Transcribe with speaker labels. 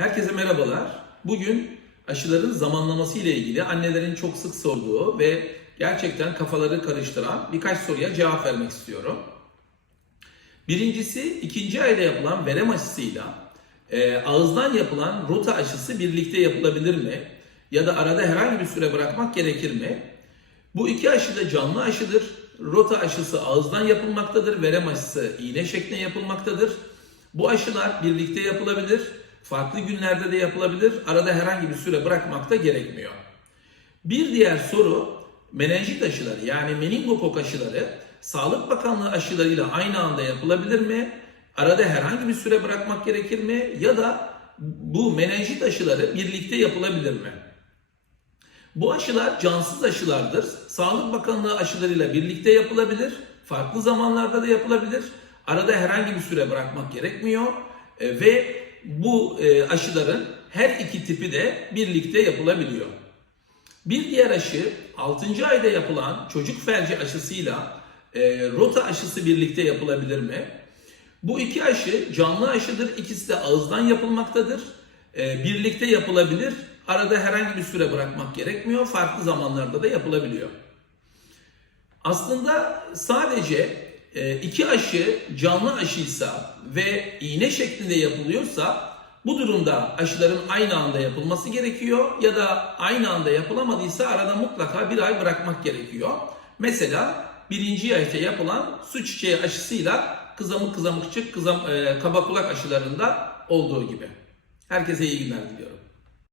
Speaker 1: Herkese merhabalar. Bugün aşıların zamanlaması ile ilgili annelerin çok sık sorduğu ve gerçekten kafaları karıştıran birkaç soruya cevap vermek istiyorum. Birincisi ikinci ayda yapılan verem aşısıyla e, ağızdan yapılan rota aşısı birlikte yapılabilir mi? Ya da arada herhangi bir süre bırakmak gerekir mi? Bu iki aşı da canlı aşıdır. Rota aşısı ağızdan yapılmaktadır. Verem aşısı iğne şeklinde yapılmaktadır. Bu aşılar birlikte yapılabilir. Farklı günlerde de yapılabilir. Arada herhangi bir süre bırakmak da gerekmiyor. Bir diğer soru menenjit aşıları yani meningokok aşıları Sağlık Bakanlığı aşılarıyla aynı anda yapılabilir mi? Arada herhangi bir süre bırakmak gerekir mi? Ya da bu menenjit aşıları birlikte yapılabilir mi? Bu aşılar cansız aşılardır. Sağlık Bakanlığı aşılarıyla birlikte yapılabilir. Farklı zamanlarda da yapılabilir. Arada herhangi bir süre bırakmak gerekmiyor. E, ve bu e, aşıların her iki tipi de birlikte yapılabiliyor. Bir diğer aşı 6. ayda yapılan çocuk felci aşısıyla e, rota aşısı birlikte yapılabilir mi? Bu iki aşı canlı aşıdır. İkisi de ağızdan yapılmaktadır. E, birlikte yapılabilir. Arada herhangi bir süre bırakmak gerekmiyor. Farklı zamanlarda da yapılabiliyor. Aslında sadece iki aşı canlı aşıysa ve iğne şeklinde yapılıyorsa bu durumda aşıların aynı anda yapılması gerekiyor ya da aynı anda yapılamadıysa arada mutlaka bir ay bırakmak gerekiyor. Mesela birinci yaşta yapılan su çiçeği aşısıyla kızamık kızamıkçık kızam, e, kaba kulak aşılarında olduğu gibi. Herkese iyi günler diliyorum.